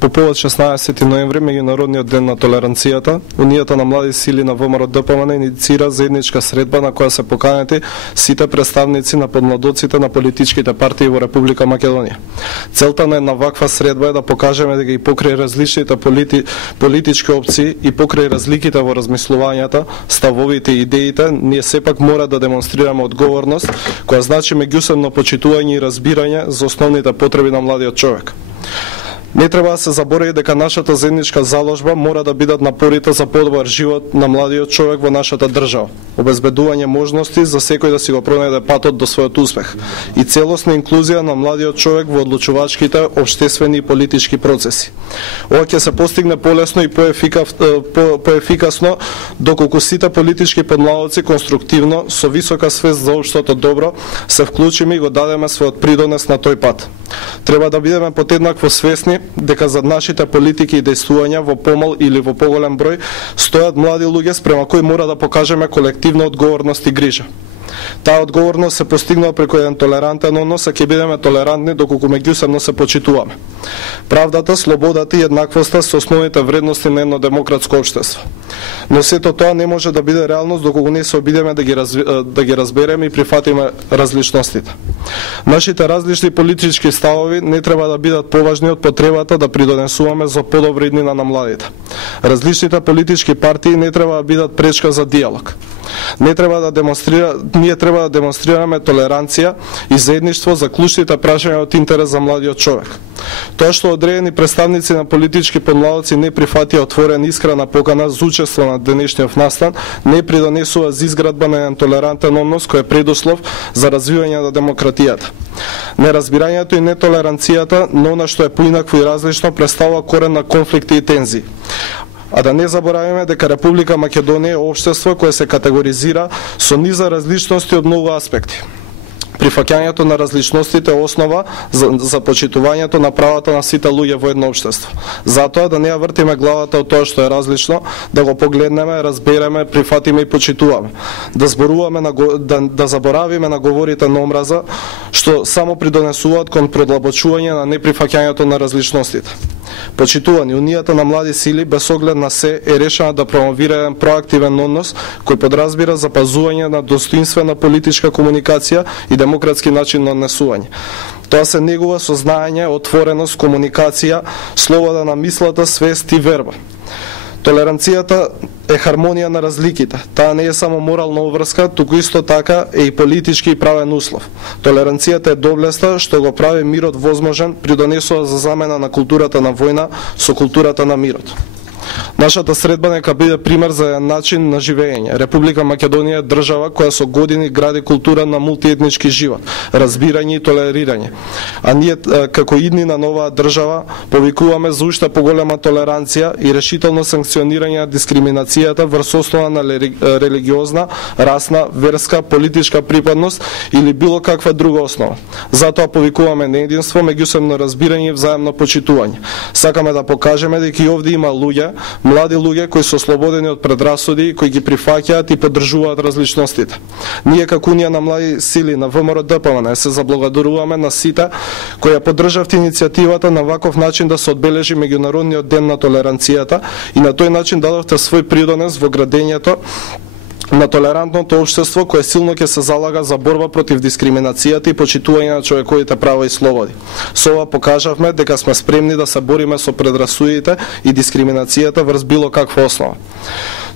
По повод 16 ноември, меѓународниот ден на толеранцијата, Унијата на млади сили на ВМРО-ДПМН инициира заедничка средба на која се поканети сите представници на подмладоците на политичките партии во Република Македонија. Целта на една ваква средба е да покажеме дека и покрај различните политички опции и покрај разликите во размислувањата, ставовите и идеите, ние сепак мора да демонстрираме одговорност, која значи меѓусебно почитување и разбирање за основните потреби на младиот човек. Не треба да се заборави дека нашата заедничка заложба мора да бидат напорите за подобар живот на младиот човек во нашата држава, обезбедување можности за секој да си го пронајде патот до својот успех и целосна инклузија на младиот човек во одлучувачките општествени и политички процеси. Ова ќе се постигне полесно и поефикасно доколку сите политички подмладоци конструктивно, со висока свест за општото добро, се вклучиме и го дадеме својот придонес на тој пат. Треба да бидеме подеднакво свесни дека зад нашите политики и дејствувања во помал или во поголем број стојат млади луѓе спрема кои мора да покажеме колективна одговорност и грижа. Таа одговорност се постигнува преку еден толерантен однос, а ќе бидеме толерантни доколку меѓусебно се почитуваме. Правдата, слободата и еднаквоста се основните вредности на едно демократско општество. Но сето тоа не може да биде реалност доколку не се обидеме да ги разбереме и прифатиме различностите. Нашите различни политички ставови не треба да бидат поважни од потребата да придонесуваме за подобра иднина на младите. Различните политички партии не треба да бидат пречка за диалог. Ние треба да демонстрираме толеранција и заедништво за клучните прашања од интерес за младиот човек. Тоа што одредени представници на политички подмладоци не прифатија отворена искрена покана за учество на денешниот настан, не придонесува за изградба на еден толерантен однос кој е предуслов за развивање на демократијата. Неразбирањето и нетолеранцијата на она што е поинакво и различно представува корен на конфликти и тензии. А да не забораваме дека Република Македонија е општество кое се категоризира со низа различности од многу аспекти. Прифаќањето на различностите е основа за почитувањето на правата на сите луѓе во едно општество. Затоа да не ја вртиме главата од тоа што е различно, да го погледнеме, разбереме, прифатиме и почитуваме. Да заборавиме на говорите на омраза што само придонесуваат кон продлабочување на неприфаќањето на различностите. Почитувани, Унијата на млади сили без оглед на се е решена да промовира еден проактивен однос кој подразбира запазување на достоинствена политичка комуникација и демократски начин на однесување. Тоа се негува со знаење, отвореност, комуникација, слобода на мислата, свест и верба. Толеранцијата е хармонија на разликите. Таа не е само морална обврска, туку исто така е и политички и правен услов. Толеранцијата е доблеста што го прави мирот возможен, придонесува за замена на културата на војна со културата на мирот. Нашата средба нека биде пример за еден начин на живење. Република Македонија е држава која со години гради култура на мултиетнички живот, разбирање и толерирање. А ние како иднина на оваа држава повикуваме за уште поголема толеранција и решително санкционирање на дискриминацијата врз основа на религиозна, расна, верска, политичка припадност или било каква друга основа. Затоа повикуваме на единство, меѓусебно разбирање и взаемно почитување. Сакаме да покажеме дека и овде има луѓе, млади луѓе кои се ослободени од предрасуди, кои ги прифаќаат и поддржуваат различностите. Ние како Унија на млади сили на ВМРО-ДПМН се заблагодаруваме на сите кои ја поддржавте иницијативата на ваков начин да се одбележи меѓународниот ден на толеранцијата и на тој начин дадовте свој придонес во градењето на толерантното општество кое силно ќе се залага за борба против дискриминацијата и почитување на човековите права и слободи. Со ова покажавме дека сме спремни да се бориме со предрасудите и дискриминацијата врз било каква основа.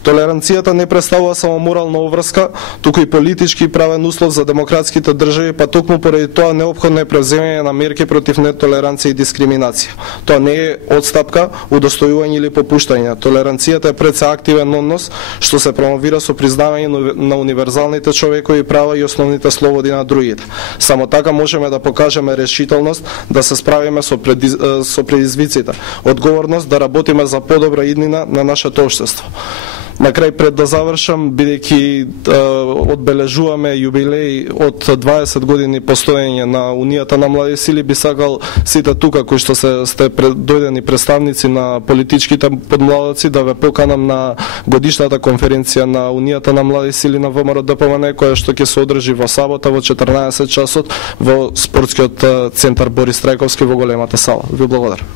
Толеранцијата не представува само морална обврска, туку и политички и правен услов за демократските држави, па токму поради тоа неопходно е превземање на мерки против нетолеранција и дискриминација. Тоа не е отстапка, удостојување или попуштање. Толеранцијата е пред се активен однос што се промовира со признавање на универзалните човекови права и основните слободи на другите. Само така можеме да покажеме решителност да се справиме со предизвиците, одговорност да работиме за подобра иднина на нашето општество. На крај, пред да завршам, бидејќи одбележуваме јубилеј од 20 години постоење на Унијата на млади сили, би сакал сите тука кои што сте дојдени представници на политичките подмладоци да ве поканам на годишната конференција на Унијата на млади сили на ВМРО-ДПМН, која што ќе се одржи во сабота во 14 часот во спортскиот центар Борис Трајковски во големата сала. Ви благодарам.